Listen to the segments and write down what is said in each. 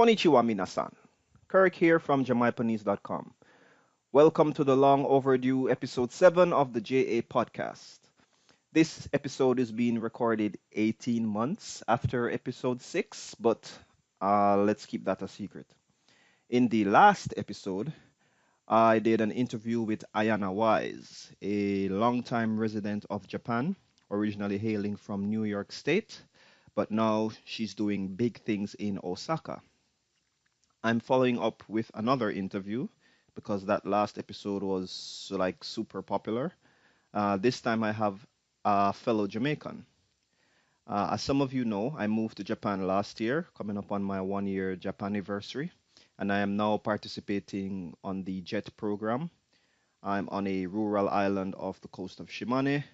Konnichiwa minasan. Kirk here from Jamaipanese.com. Welcome to the long overdue episode 7 of the JA podcast. This episode is being recorded 18 months after episode 6, but let's keep that a secret. In the last episode, I did an interview with Ayana Wise, a longtime resident of Japan, originally hailing from New York State, but now she's doing big things in Osaka. I'm following up with another interview because that last episode was like super popular. This time I have a fellow Jamaican. As some of you know, I moved to Japan last year, coming up on my 1 year Japan anniversary, and I am now participating on the JET program. I'm on a rural island off the coast of Shimane,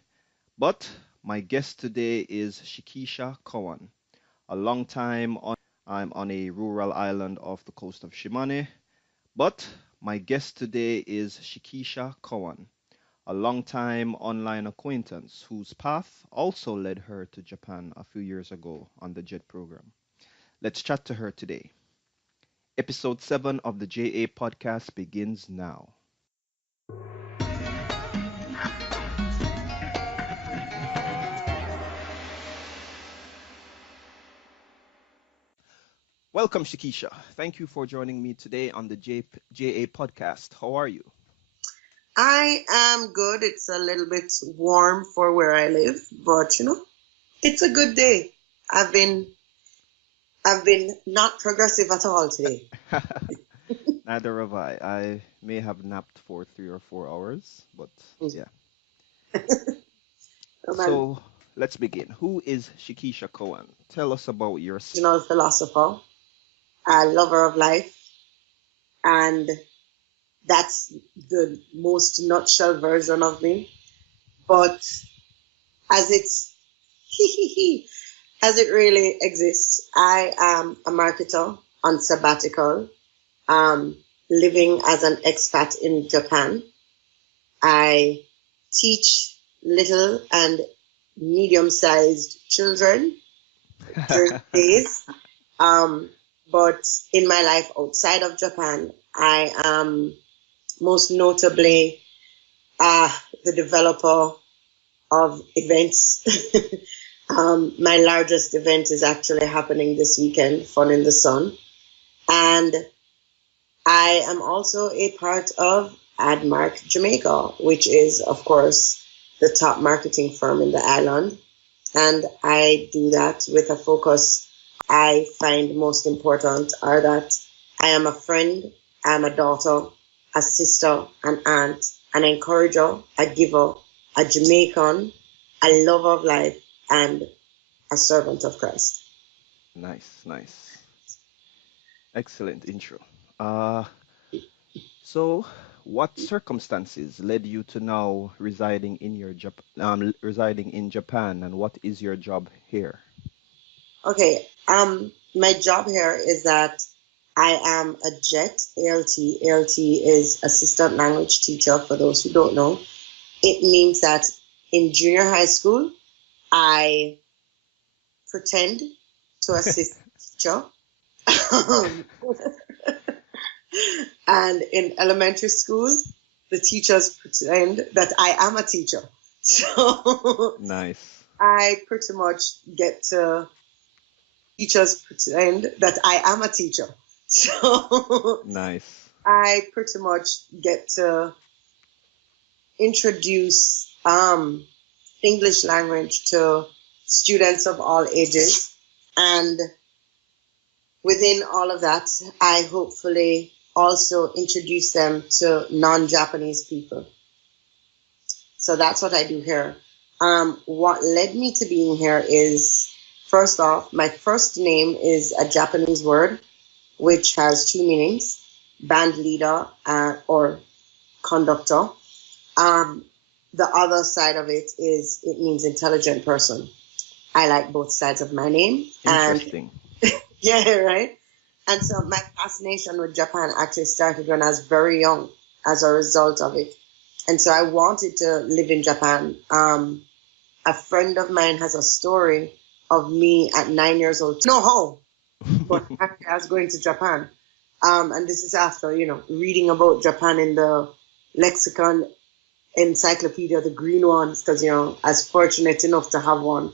but my guest today is Shikisha Cowan, a long time on I'm on a rural island off the coast of Shimane, but my guest today is Shikisha Cowan, a long-time online acquaintance whose path also led her to Japan a few years ago on the JET program. Let's chat to her today. Episode 7 of the JA podcast begins now. Welcome, Shikisha. Thank you for joining me today on the JA podcast. How are you? I am good. It's a little bit warm for where I live, but it's a good day. I've been not progressive at all today. Neither have I. I may have napped for 3 or 4 hours, but yeah. Oh, man. So let's begin. Who is Shikisha Cowan? Tell us about yourself. Original philosopher, a lover of life, and that's the most nutshell version of me. But as it's as it really exists, I am a marketer on sabbatical, living as an expat in Japan. I teach little and medium-sized children during days. But in my life outside of Japan, I am most notably the developer of events. My largest event is actually happening this weekend, Fun in the Sun. And I am also a part of AdMark Jamaica, which is, of course, the top marketing firm in the island. And I do that with a focus I find most important are that I am a friend, I am a daughter, a sister, an aunt, an encourager, a giver, a Jamaican, a lover of life, and a servant of Christ. Nice. Excellent intro. So what circumstances led you to now residing in Japan, and what is your job here? Okay, my job here is that I am a JET, ALT. ALT is Assistant Language Teacher, for those who don't know. It means that in junior high school, I pretend to assist the teacher. And in elementary school, the teachers pretend that I am a teacher. So Nice. I pretty much get to teachers pretend that I am a teacher. So Nice. I pretty much get to introduce English language to students of all ages. And within all of that, I hopefully also introduce them to non-Japanese people. So that's what I do here. What led me to being here is, first off, my first name is a Japanese word, which has two meanings, band leader or conductor. The other side of it is it means intelligent person. I like both sides of my name. Interesting. Yeah, right? And so my fascination with Japan actually started when I was very young as a result of it. And so I wanted to live in Japan. A friend of mine has a story of me at 9 years old. No, how? but actually I was going to Japan. And this is after, reading about Japan in the lexicon encyclopedia, the green ones, because, I was fortunate enough to have one.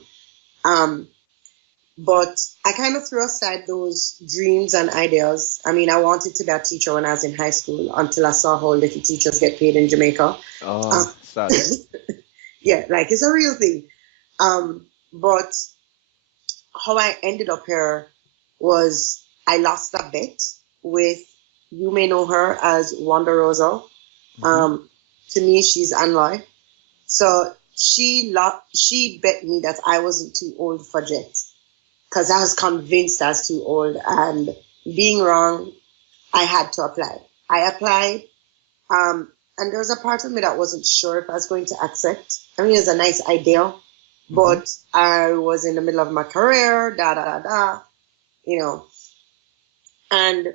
Um, but I kind of threw aside those dreams and ideas. I mean, I wanted to be a teacher when I was in high school until I saw how little teachers get paid in Jamaica. Um, Sad. yeah, like it's a real thing. But how I ended up here was I lost a bet with, you may know her as Wanda Rosa. Hmm. Um, to me, she's Anloy. So she bet me that I wasn't too old for Jet because I was convinced I was too old. And being wrong, I had to apply. I applied, and there was a part of me that wasn't sure if I was going to accept. I mean, it was a nice idea, Hmm. but I was in the middle of my career, da da da da, you know, and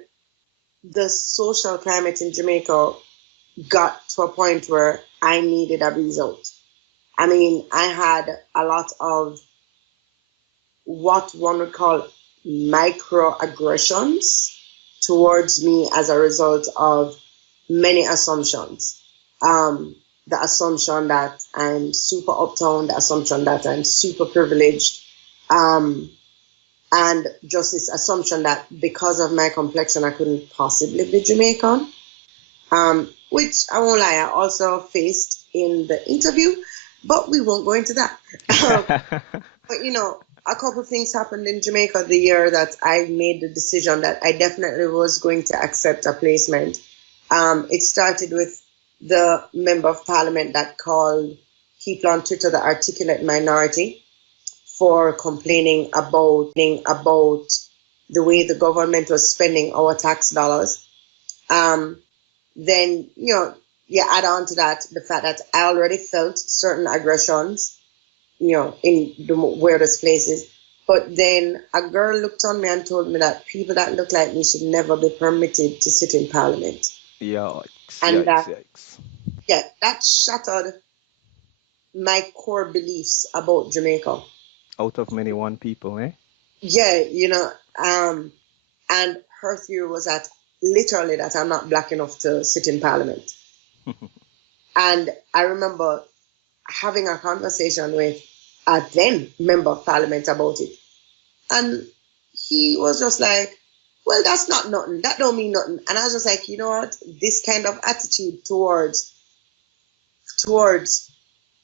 the social climate in Jamaica got to a point where I needed a result. I mean, I had a lot of what one would call microaggressions towards me as a result of many assumptions. The assumption that I'm super uptown, the assumption that I'm super privileged, um, and just this assumption that because of my complexion, I couldn't possibly be Jamaican, which I won't lie, I also faced in the interview, but we won't go into that. But a couple of things happened in Jamaica the year that I made the decision that I definitely was going to accept a placement. It started with the member of parliament that called people on Twitter the articulate minority for complaining about the way the government was spending our tax dollars. Um, then, you add on to that the fact that I already felt certain aggressions, in the weirdest places. But then a girl looked on me and told me that people that look like me should never be permitted to sit in parliament. Yikes, And yikes, that, yikes. yeah, that shattered my core beliefs about Jamaica. Out of many one people, eh? Yeah, and her theory was that literally that I'm not black enough to sit in parliament. And I remember having a conversation with a then member of parliament about it. And he was just like, well, that's not nothing. That don't mean nothing. And I was just like, you know what? This kind of attitude towards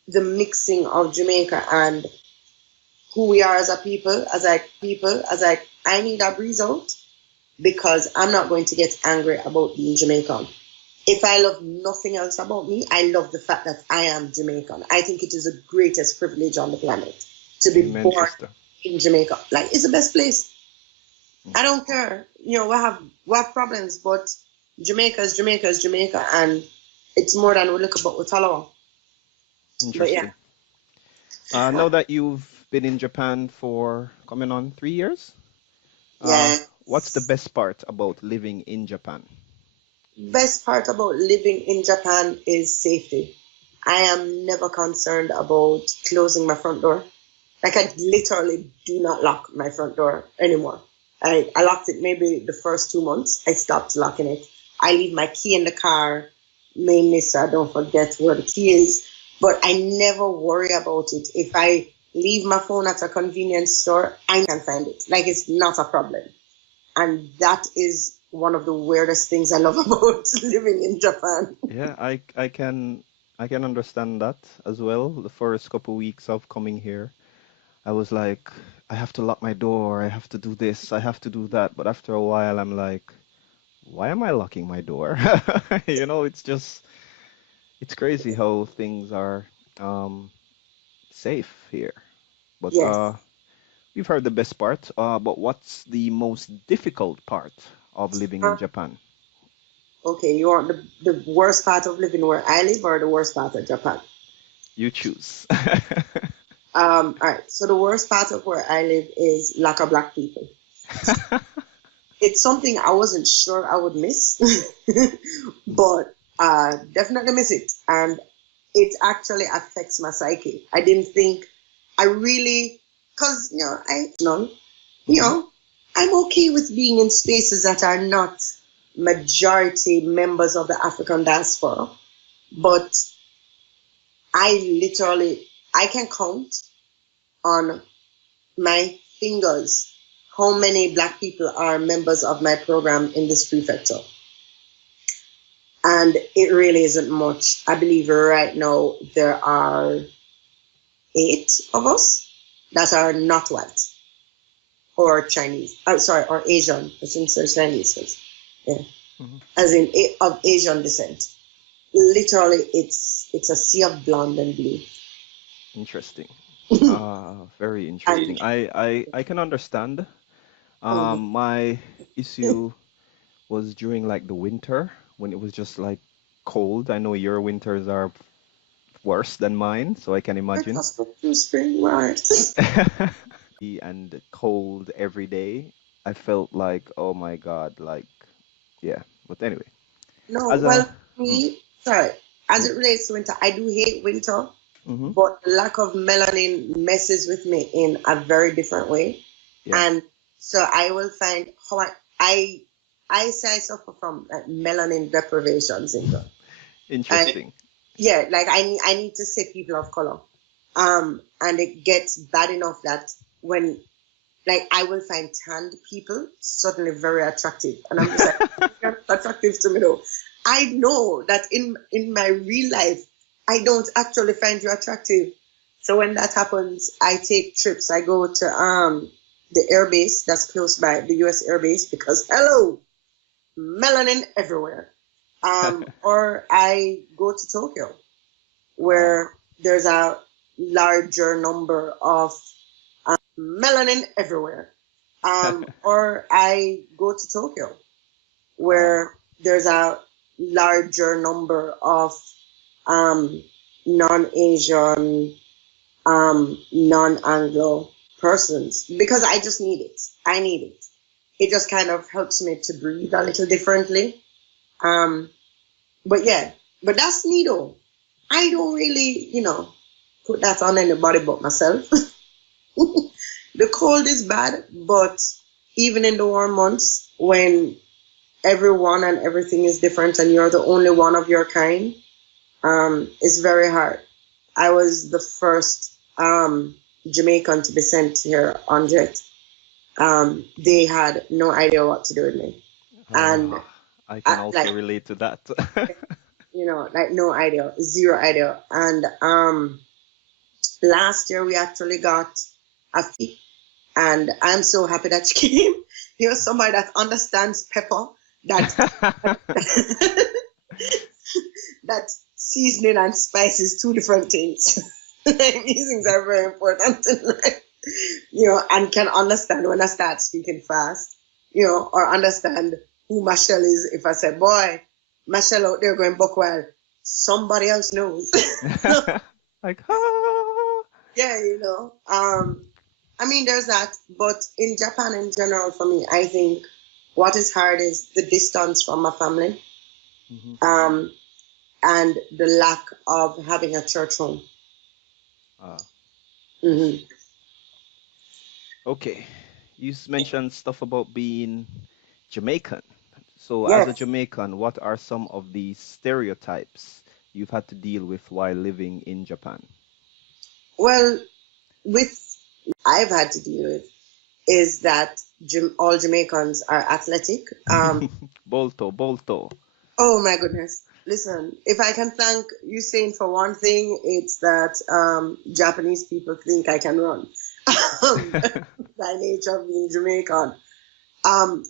the mixing of Jamaica and who we are as a people, as like, I need a breeze out because I'm not going to get angry about being Jamaican. If I love nothing else about me, I love the fact that I am Jamaican. I think it is the greatest privilege on the planet to be Amen, born sister. in Jamaica. Like, it's the best place. Mm. I don't care. We have problems, but Jamaica is Jamaica, and it's more than we look about with follow. But yeah, Interesting. Know that you've been in Japan for coming on 3 years. Uh, yeah. what's the best part about living in Japan? Best part about living in Japan is safety. I am never concerned about closing my front door. Like, I literally do not lock my front door anymore. I locked it maybe the first 2 months. I stopped locking it. I leave my key in the car, mainly so I don't forget where the key is. But I never worry about it. If I leave my phone at a convenience store, I can find it. Like, it's not a problem. And that is one of the weirdest things I love about living in Japan. Yeah, I can understand that as well. The first couple weeks of coming here, I was like, I have to lock my door, I have to do this, I have to do that. But after a while, I'm like, why am I locking my door? It's crazy how things are um safe here. But Yes. we've heard the best part. But what's the most difficult part of living in Japan? Okay, you want the worst part of living where I live or the worst part of Japan? You choose. All right. So the worst part of where I live is lack of black people. It's something I wasn't sure I would miss, but definitely miss it, and it actually affects my psyche. I didn't think I really, cause I none, you Hmm. know, I'm okay with being in spaces that are not majority members of the African diaspora, but I can count on my fingers how many Black people are members of my program in this prefecture. And it really isn't much. I believe right now there are 8 of us that are not white or Chinese. I'm sorry, or Asian. I shouldn't say Chinese first. Yeah. Mhm. As in of Asian descent. Literally, it's a sea of blonde and blue. Interesting. and Very interesting. I can understand. My issue was during like the winter when it was just like cold. I know your winters are worse than mine, so I can imagine. breakfast to spring, right? And cold every day. I felt like, oh my God, like, yeah. But anyway, No, as a, well, mm, me, sorry. As mm, it relates to winter, I do hate winter, mm-hmm, but lack of melanin messes with me in a very different way. yeah, And so I will find how I, I say I suffer from melanin deprivation syndrome. I, interesting. yeah, like I need to say people of color. And it gets bad enough that when like I will find tanned people suddenly very attractive, and I'm just like, you're attractive to me though. I know that in my real life, I don't actually find you attractive. So when that happens, I take trips. I go to the air base that's close by the U.S. air base because hello, melanin everywhere. Or I go to Tokyo Wow. where there's a larger number of melanin everywhere. Or I go to Tokyo Wow. where there's a larger number of um, non-Asian, non-Anglo persons because I just need it. I need it. It just kind of helps me to breathe a little differently. Um, but yeah, but that's me though. I don't really, put that on anybody but myself. The cold is bad, but even in the warm months, when everyone and everything is different and you're the only one of your kind, it's very hard. I was the first Jamaican to be sent here on jet. They had no idea what to do with me. And I can also like, relate to that. like no idea, zero idea. And last year we actually got a fee, and I'm so happy that she came. You're somebody that understands pepper, that that seasoning and spice is two different things. These things are very important in life, and can understand when I start speaking fast, or understand who Michelle is. If I say, boy, Michelle out there going buck wild, somebody else knows. Like, ah. Yeah, I mean, there's that, but in Japan in general, for me, I think what is hard is the distance from my family, Mhm. um, and the lack of having a church home. Ah, Hmm. okay. Mentioned stuff about being Jamaican. So, as a Yes. Jamaican, what are some of the stereotypes you've had to deal with while living in Japan? Well, with I've had to deal with is that all Jamaicans are athletic. Bolto, Bolto. Oh my goodness. Listen, if I can thank Usain for one thing, it's that Japanese people think I can run. By nature of being Jamaican. Um,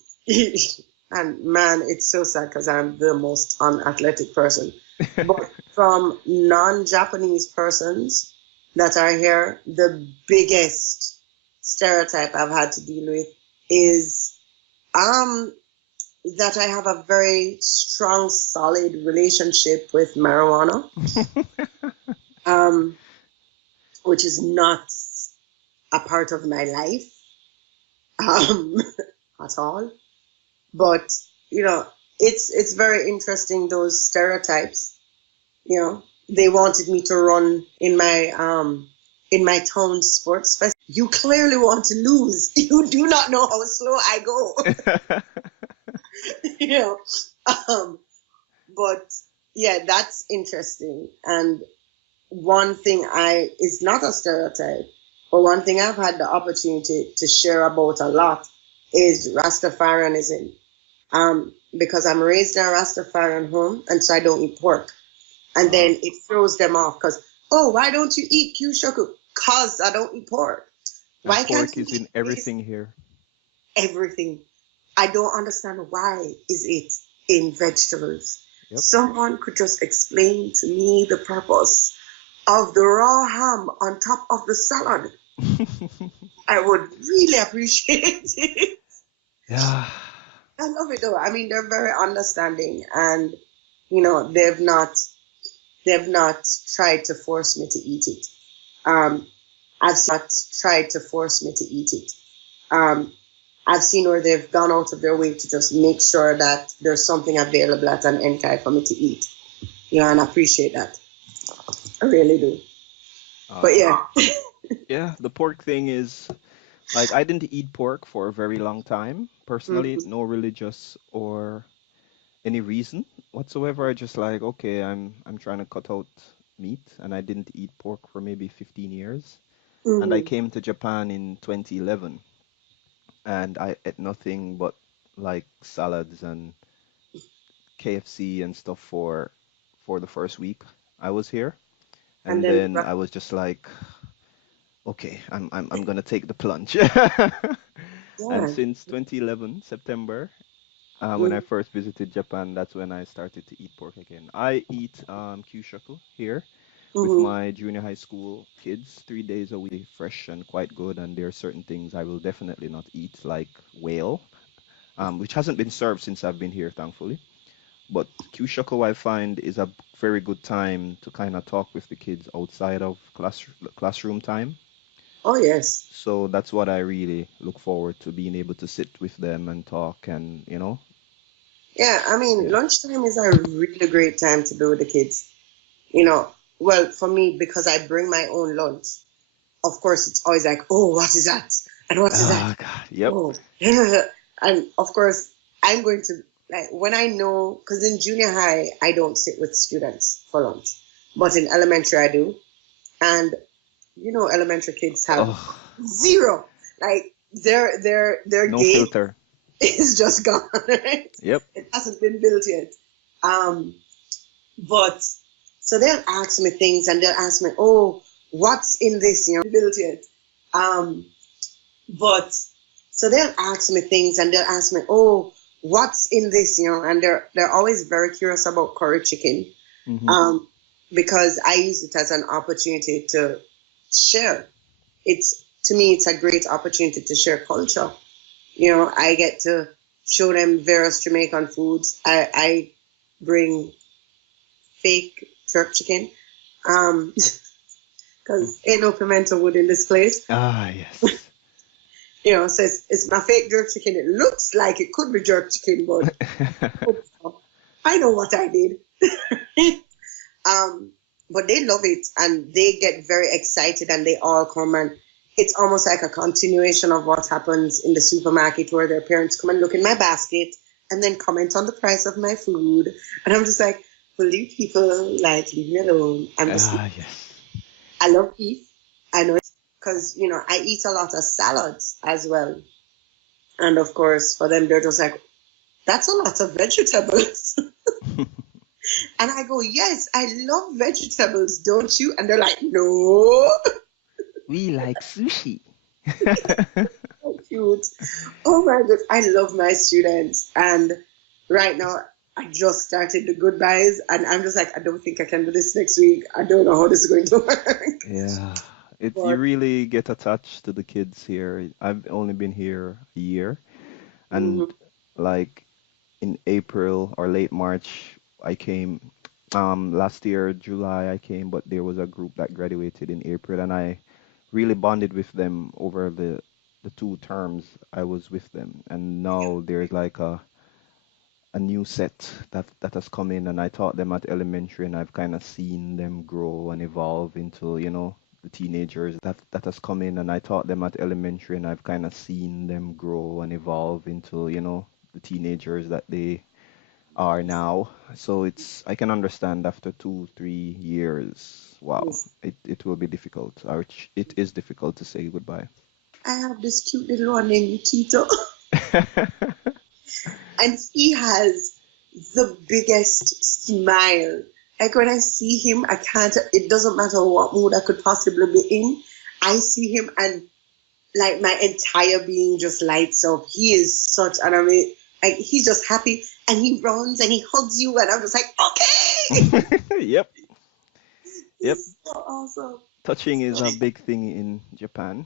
and man, it's so sad because I'm the most unathletic person. But from non-Japanese persons that are here, the biggest stereotype I've had to deal with is um that I have a very strong, solid relationship with marijuana, um, which is not a part of my life um, at all. But it's very interesting those stereotypes. They wanted me to run in my town sports fest. you clearly want to lose. You do not know how slow I go. you know. Um, but yeah, that's interesting. And one thing I is not a stereotype, but one thing I've had the opportunity to share about a lot is Rastafarianism. Because I'm raised in a Rastafarian home, and so I don't eat pork. And Ah, then it throws them off because, oh, why don't you eat Kyushoku? Because I don't eat pork. and Why can't pork you is eat in this? everything here. Everything? I don't understand why is it in vegetables. Yep. Someone could just explain to me the purpose of the raw ham on top of the salad. I would really appreciate it. Yeah. I love it though. I mean, they're very understanding, and they've not tried to force me to eat it. Um, I've not tried to force me to eat it. Um, I've seen where they've gone out of their way to just make sure that there's something available at an NKI for me to eat. And I appreciate that. I really do. But Awesome. yeah. Yeah, the pork thing is like I didn't eat pork for a very long time. Personally, Mhm. no religious or any reason whatsoever. I just like, okay, I'm trying to cut out meat, and I didn't eat pork for maybe 15 years. And I Mhm. came to Japan in 2011, and I ate nothing but like salads and KFC and stuff for the first week I was here. And And then then I was just like, okay, I'm gonna take the plunge. And yeah. since 2011 September, when I Mhm. first visited Japan, that's when I started to eat pork again. I eat kyushaku here with Mhm. my junior high school kids 3 days a week, fresh and quite good. And there are certain things I will definitely not eat, like whale, which hasn't been served since I've been here, thankfully. But kyushaku I find is a very good time to kind of talk with the kids outside of classroom time. Oh yes. So that's what I really look forward to, being able to sit with them and talk and, Yeah, I mean, yeah. lunchtime is a really great time to be with the kids. You know, well, for me, because I bring my own lunch, of course, it's always like, oh, what is that? And what is that? Ah, God. Yep. Oh, and of course, I'm going to, like, when I know, because in junior high, I don't sit with students for lunch, but in elementary, I do. And, elementary kids have Oh, zero, like, their no gate filter. is just gone, right? Yep. It hasn't been built yet. Um, but so they'll ask me things and they'll ask me, oh, what's in this? Built yet. Um, but so they'll ask me things and they'll ask me, oh, what's in this? And they're always very curious about curry chicken. Hmm. Um, because I use it as an opportunity to share. It's to me, it's a great opportunity to share culture. I get to show them various Jamaican foods. I bring fake jerk chicken. Because ain't no pimento wood in this place. Ah, yes. So it's my fake jerk chicken. It looks like it could be jerk chicken, but I know what I did. um, but they love it and they get very excited and they all come, and it's almost like a continuation of what happens in the supermarket where their parents come and look in my basket and then comment on the price of my food. And I'm just like, will you people like leave me alone? Ah, yes. I love beef. I know because I eat a lot of salads as well. And of course, for them, they're just like, that's a lot of vegetables. And I go, yes, I love vegetables, don't you? And they're like, no. We like sushi. So cute. Oh my God. I love my students. And right now, I just started the goodbyes. And I'm just like, I don't think I can do this next week. I don't know how this is going to work. Yeah. It's you But really get attached to the kids here. I've only been here a year, and mhm. like in April or late March, I came. Last year, July, I came, but there was a group that graduated in April, and I really bonded with them over the 2 terms I was with them. And now there's like a new set that has come in, and I taught them at elementary, and I've kind of seen them grow and evolve into, the teenagers that has come in, and I taught them at elementary, and I've kind of seen them grow and evolve into, the teenagers that they are now. So I can understand after 2, 3 years, wow, Yes. it will be difficult, or it is difficult to say goodbye. I have this cute little one named Tito, and he has the biggest smile. Like when I see him, I can't, it doesn't matter what mood I could possibly be in. I see him and like my entire being just lights up. He is such an amazing, like he's just happy and he runs and he hugs you and I'm just like, okay. Yep, yep. He's so awesome. Touching is a big thing in Japan.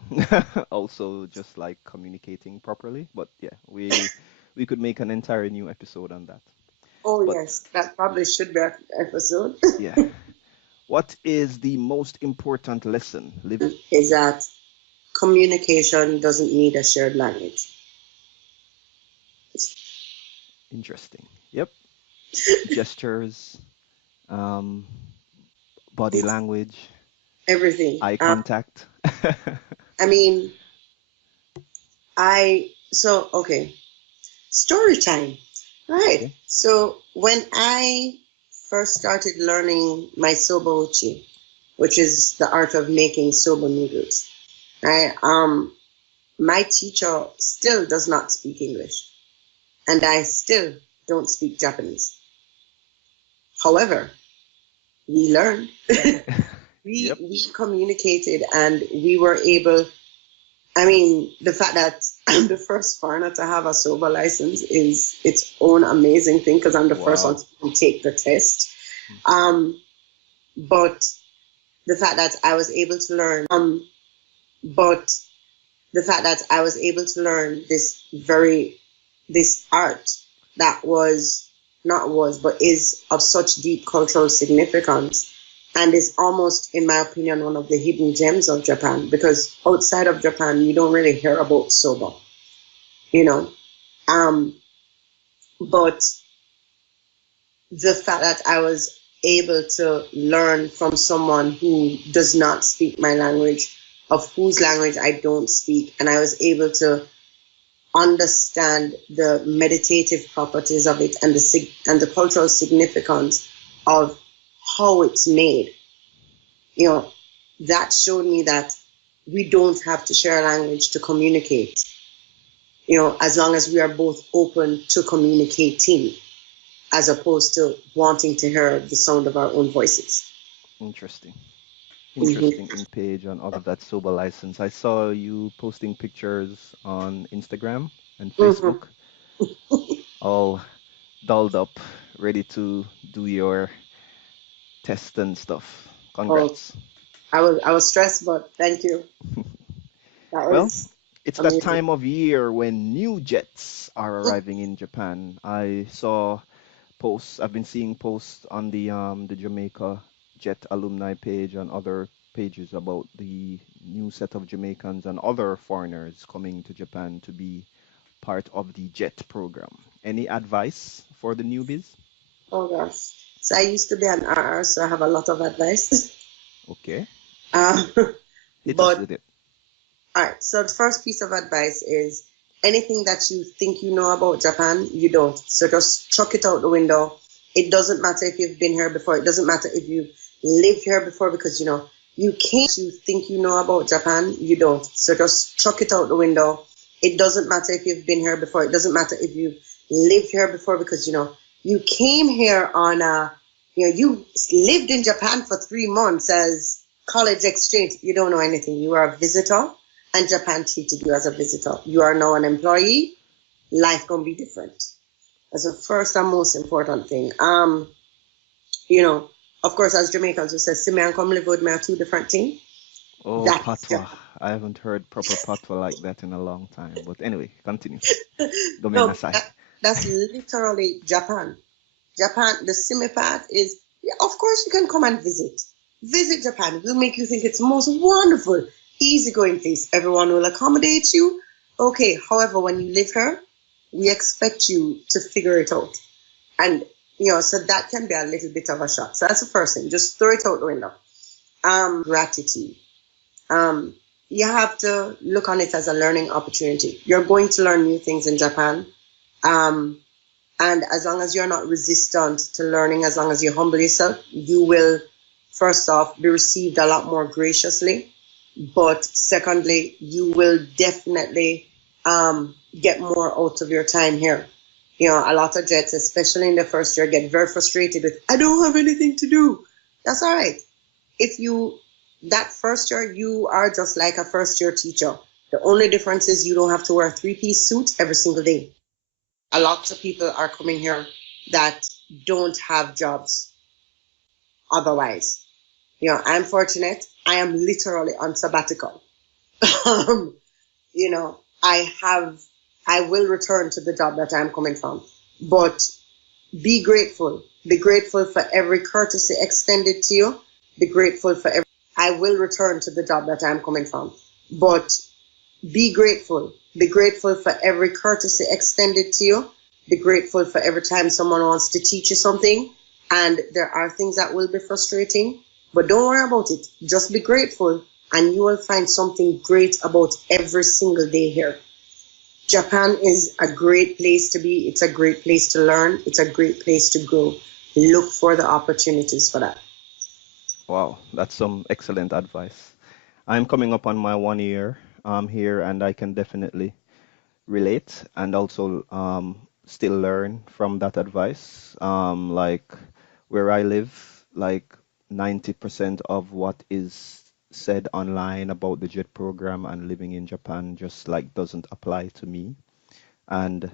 Also, just like communicating properly. But yeah, we could make an entire new episode on that. Oh But yes, that probably should be an episode. yeah, what is the most important lesson living? Is that communication doesn't need a shared language. Interesting. Yep. Gestures, um, body It's language, everything. eye contact. I mean, okay, story time. Right. Okay. So when I first started learning my soba uchi, which is the art of making soba noodles, right? My teacher still does not speak English, and I still don't speak Japanese. However, we learned, Yep. we communicated, and we were able. I mean, the fact that I'm the first foreigner to have a sober license is its own amazing thing because I'm the first one Wow. to take the test. Um, but the fact that I was able to learn, but the fact that I was able to learn this art that was not was but is of such deep cultural significance and is almost, in my opinion, one of the hidden gems of Japan because outside of Japan you don't really hear about soba, you know. Um, but the fact that I was able to learn from someone who does not speak my language, of whose language I don't speak, and I was able to understand the meditative properties of it and the cultural significance of how it's made. You know, that showed me that we don't have to share a language to communicate. You know, as long as we are both open to communicating, as opposed to wanting to hear the sound of our own voices. Interesting. Mm-hmm. Interesting page on of that sober license. I saw you posting pictures on Instagram and Mm-hmm. Facebook, all dolled up, ready to do your test and stuff. Oh, Congrats. I was stressed, but thank you. That Well, was it's that amazing. time of year when new jets are arriving in Japan. I saw posts. I've been seeing posts on the Jamaica Jet alumni page and other pages about the new set of Jamaicans and other foreigners coming to Japan to be part of the Jet program. Any advice for the newbies? Oh gosh. So I used to be an RR, so I have a lot of advice. Okay, um, hit us but with it. all right. So the first piece of advice is anything that you think you know about Japan, you don't. So just chuck it out the window. It doesn't matter if you've been here before. It doesn't matter if you've lived here before because you can't. You think you know about Japan, you don't. So just chuck it out the window. It doesn't matter if you've been here before. It doesn't matter if you've lived here before because you came here on a you lived in Japan for 3 months as college exchange. You don't know anything. You are a visitor and Japan treated you as a visitor. You are now an employee, life gonna be different. That's the first and most important thing. You know, of course, as Jamaicans, we say, "See me and come live with me" are two different things. Oh, That's patwa. I haven't heard proper patwa like that in a long time. But anyway, continue. no, Gomenasai. that's literally Japan. Japan, the simi part is, yeah, of course, you can come and visit. Visit Japan. It will make you think it's the most wonderful, easygoing place. Everyone will accommodate you. Okay, however, when you live here, we expect you to figure it out. And, so that can be a little bit of a shock. So that's the first thing. Just throw it out the window. Gratitude. Um, you have to look on it as a learning opportunity. You're going to learn new things in Japan. Um, and as long as you're not resistant to learning, as long as you humble yourself, you will, first off, be received a lot more graciously. But secondly, you will definitely get more out of your time here. You know, a lot of jets, especially in the first year, get very frustrated with, I don't have anything to do. That's all right. If you, that first year, you are just like a first year teacher. The only difference is you don't have to wear a three-piece suit every single day. A lot of people are coming here that don't have jobs otherwise. You know, I'm fortunate. I am literally on sabbatical. um, you know, I will return to the job that I'm coming from. But be grateful. Be grateful for every courtesy extended to you. Be grateful for every. I will return to the job that I'm coming from. But be grateful. Be grateful for every courtesy extended to you. Be grateful for every time someone wants to teach you something. And there are things that will be frustrating, but don't worry about it. Just be grateful, and you will find something great about every single day here. Japan is a great place to be. It's a great place to learn. It's a great place to grow. Look for the opportunities for that. Wow, that's some excellent advice. I'm coming up on my 1 year here, and I can definitely relate and also still learn from that advice. Like where I live, like 90% of what is said online about the JET program and living in Japan just like doesn't apply to me. And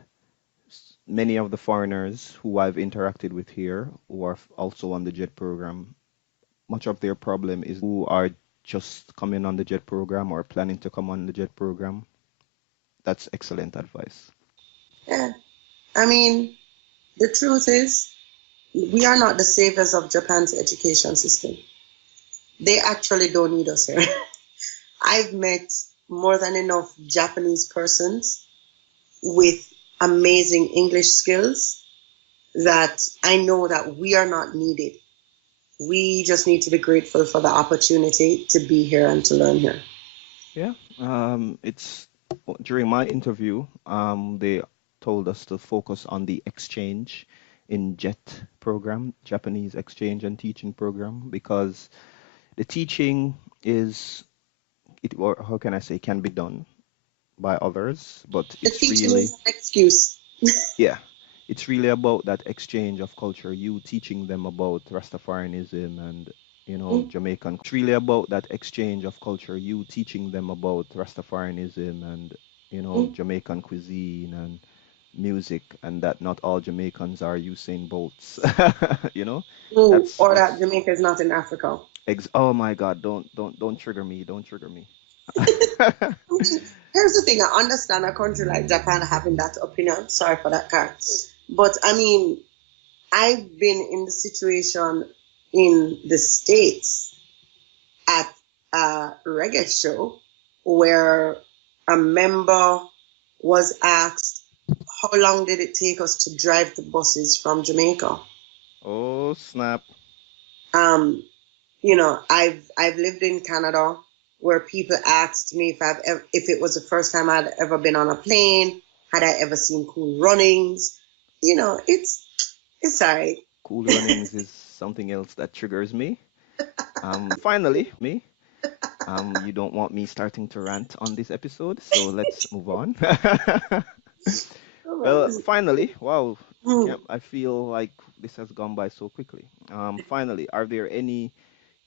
many of the foreigners who I've interacted with here who are also on the JET program, much of their problem is who are just coming on the JET program or planning to come on the JET program. That's excellent advice. Yeah. I mean, the truth is, we are not the saviors of Japan's education system. They actually don't need us here. I've met more than enough Japanese persons with amazing English skills that I know that we are not needed. We just need to be grateful for the opportunity to be here and to learn here. Yeah, it's during my interview, they told us to focus on the exchange in JET program, Japanese exchange and teaching program, because the teaching is it, or how can I say, can be done by others, but The it's teaching is really, an excuse. yeah, it's really about that exchange of culture, you teaching them about Rastafarianism and Mm, Jamaican. It's really about that exchange of culture, you teaching them about Rastafarianism and mm, Jamaican cuisine and music, and that not all Jamaicans are Usain Bolts. you know, mm. that's Or that that's Jamaica is not in Africa. oh my God, don't trigger me, don't trigger me. I mean, here's the thing. I understand a country like Japan having that opinion. Sorry for that car. But I mean, I've been in the situation in the States at a reggae show where a member was asked, how long did it take us to drive the buses from Jamaica? Oh snap. Um, you know, I've lived in Canada where people asked me if it was the first time I'd ever been on a plane, had I ever seen Cool Runnings. You know, it's alright. Cool Runnings is something else that triggers me. Finally, you don't want me starting to rant on this episode, so let's move on. Well, finally, wow, Hmm. can't, I feel like this has gone by so quickly. Finally, are there any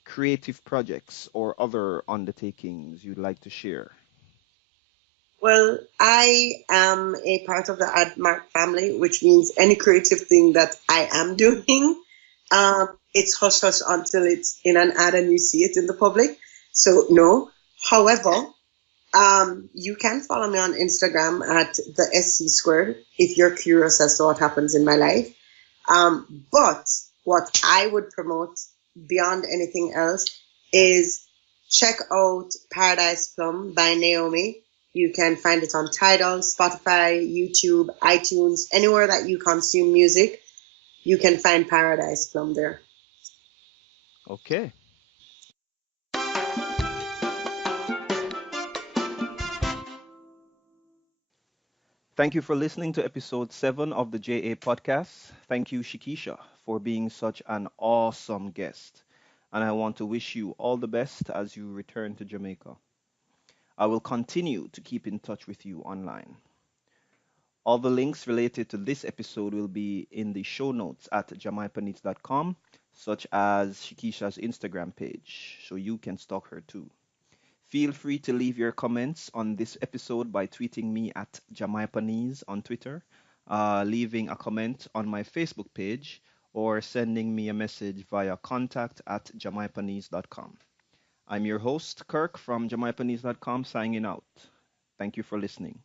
creative projects or other undertakings you'd like to share? Well, I am a part of the AdMark family, which means any creative thing that I am doing, it's hush hush until it's in an ad and you see it in the public. So no. However, you can follow me on Instagram at the SC squared if you're curious as to what happens in my life. But what I would promote beyond anything else is check out Paradise Plum by Naomi. You can find it on Tidal, Spotify, YouTube, iTunes, anywhere that you consume music. You can find Paradise Plum there. Okay. Thank you for listening to episode 7 of the JA podcast. Thank you, Shikisha, for being such an awesome guest. And I want to wish you all the best as you return to Jamaica. I will continue to keep in touch with you online. All the links related to this episode will be in the show notes at jamaipanese.com, such as Shikisha's Instagram page, so you can stalk her too. Feel free to leave your comments on this episode by tweeting me at Jamaipanese on Twitter, leaving a comment on my Facebook page, or sending me a message via contact at jamaipanese.com. I'm your host, Kirk from jamaipanese.com, signing out. Thank you for listening.